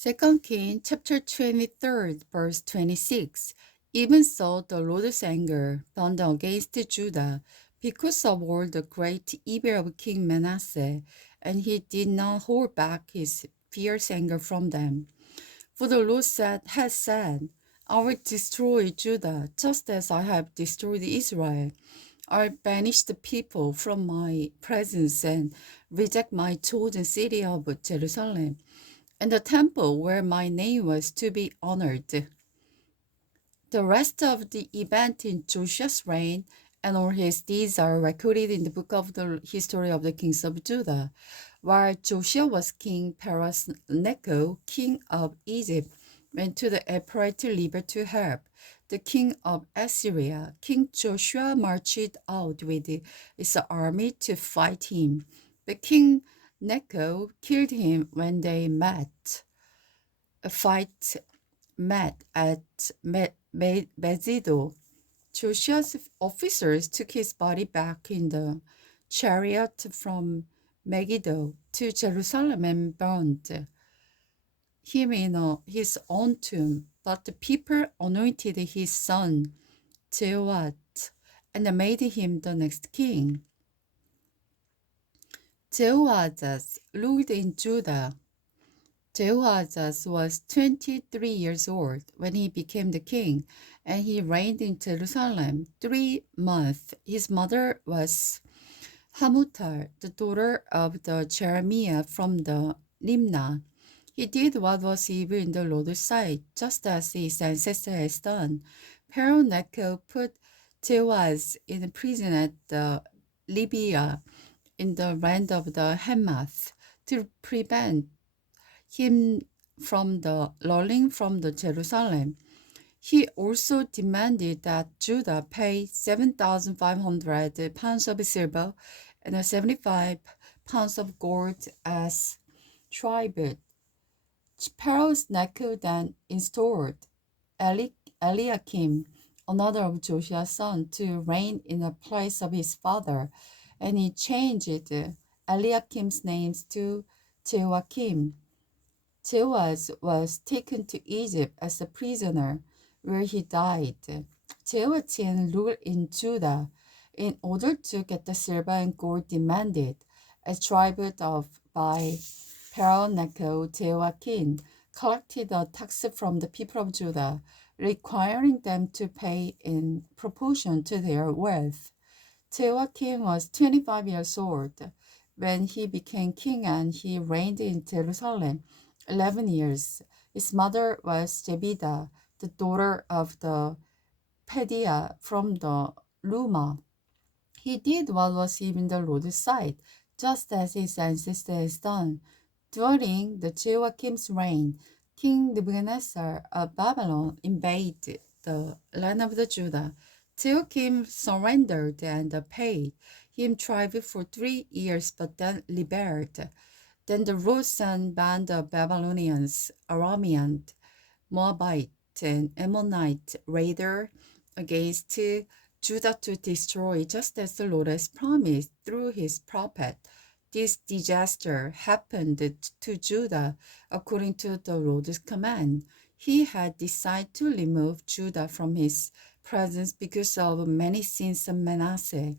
2 King chapter 23, verse 26. Even so, the Lord's anger burned against Judah because of all the great evil of King Manasseh, and he did not hold back his fierce anger from them. For the Lord has said, I will destroy Judah just as I have destroyed Israel. I will banish the people from my presence and reject my chosen city of Jerusalem and the temple where my name was to be honored. The rest of the event in Josiah's reign and all his deeds are recorded in the book of the history of the kings of Judah. While Josiah was king, Pharaoh Necho, king of Egypt, went to the Euphrates River to help. The king of Assyria, King Joshua, marched out with his army to fight him. But King Necho killed him when they met. A fight met at Megiddo. Josiah's officers took his body back in the chariot from Megiddo to Jerusalem and burned him in his own tomb. But the people anointed his son Jehoash and made him the next king. Jehoahaz ruled in Judah. Jehoahaz was 23 years old when he became the king, and he reigned in Jerusalem 3 months. His mother was Hamutal, the daughter of the Jeremiah from the Limnah. He did what was evil in the Lord's sight, just as his ancestor has done. Pharaoh Necho put Jehoahaz in prison at the Libya in the land of the Hamath to prevent him from the rolling from the Jerusalem. He also demanded that Judah pay 7,500 pounds of silver and 75 pounds of gold as tribute. Pharaoh's Necho then installed Eliakim, another of Josiah's sons, to reign in the place of his father, and he changed Eliakim's names to Joachim. Jehoahaz was taken to Egypt as a prisoner, where he died. Jehoiachin ruled in Judah in order to get the silver and gold demanded as tribute by Pharaoh Necho. Jehoiachin collected a tax from the people of Judah, requiring them to pay in proportion to their wealth. Jehoiakim was 25 years old when he became king, and he reigned in Jerusalem 11 years. His mother was Jebida, the daughter of the Pedaiah from the Luma. He did what was evil in the Lord's sight, just as his ancestors had done. During the Joachim's reign, King Nebuchadnezzar of Babylon invaded the land of the Judah. Joachim surrendered and paid him tribute for 3 years, but then rebelled. Then the Lord sent band of Babylonians, Aramean, Moabite, and Ammonite raider against Judah to destroy, just as the Lord has promised through his prophet. This disaster happened to Judah according to the Lord's command. He had decided to remove Judah from his presence because of many sins of Manasseh.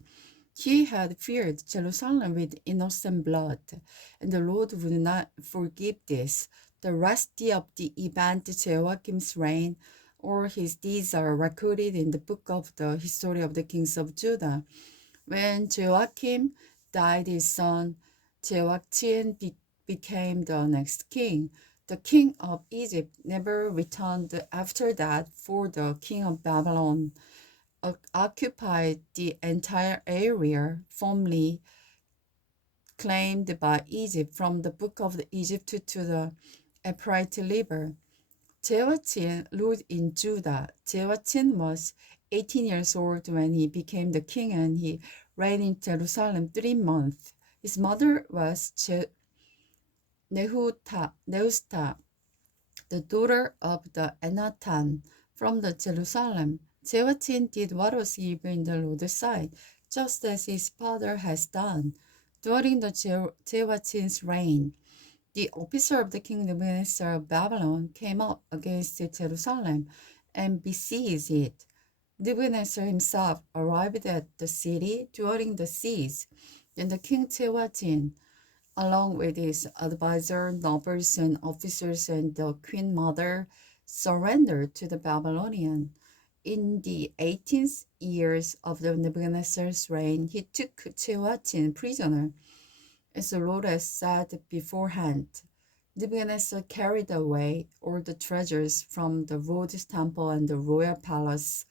He had feared Jerusalem with innocent blood, and the Lord would not forgive this. The rest of the event, Joachim's reign, or his deeds are recorded in the book of the history of the kings of Judah. When Joachim died, his son Joachim became the next king. The king of Egypt never returned after that, for the king of Babylon occupied the entire area formerly claimed by Egypt from the book of Egypt to the Euphrates River. Jehoiachin ruled in Judah. Jehoiachin was 18 years old when he became the king, and he reigned in Jerusalem 3 months. His mother was Nehushta, the daughter of the Enatan from the Jerusalem. Jehoiachin did what was evil in the Lord's sight, just as his father has done. During the Jehoiachin's reign, The officer of the king Nebuchadnezzar of Babylon came up against Jerusalem and besieged it. Nebuchadnezzar himself arrived at the city during the siege. Then the king Jehoiachin, along with his advisor, nobles, and officers, and the queen mother, surrendered to the Babylonians. In the 18th years of the Nebuchadnezzar's reign, he took Jehoiachin prisoner, as the Lord had said beforehand. Nebuchadnezzar carried away all the treasures from the Lord's temple and the royal palace.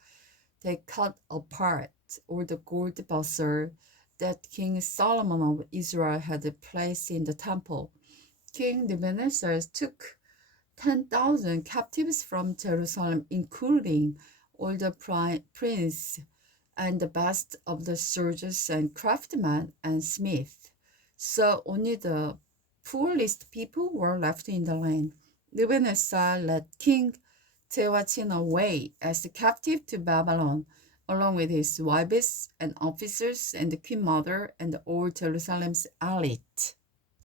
They cut apart all the gold vessels that King Solomon of Israel had placed in the temple. King Nebuchadnezzar took 10,000 captives from Jerusalem, including all the princes and the best of the soldiers and craftsmen and smiths. So only the poorest people were left in the land. Nebuchadnezzar led King Jehoiachin away as a captive to Babylon, along with his wives and officers and the queen mother and all Jerusalem's elite.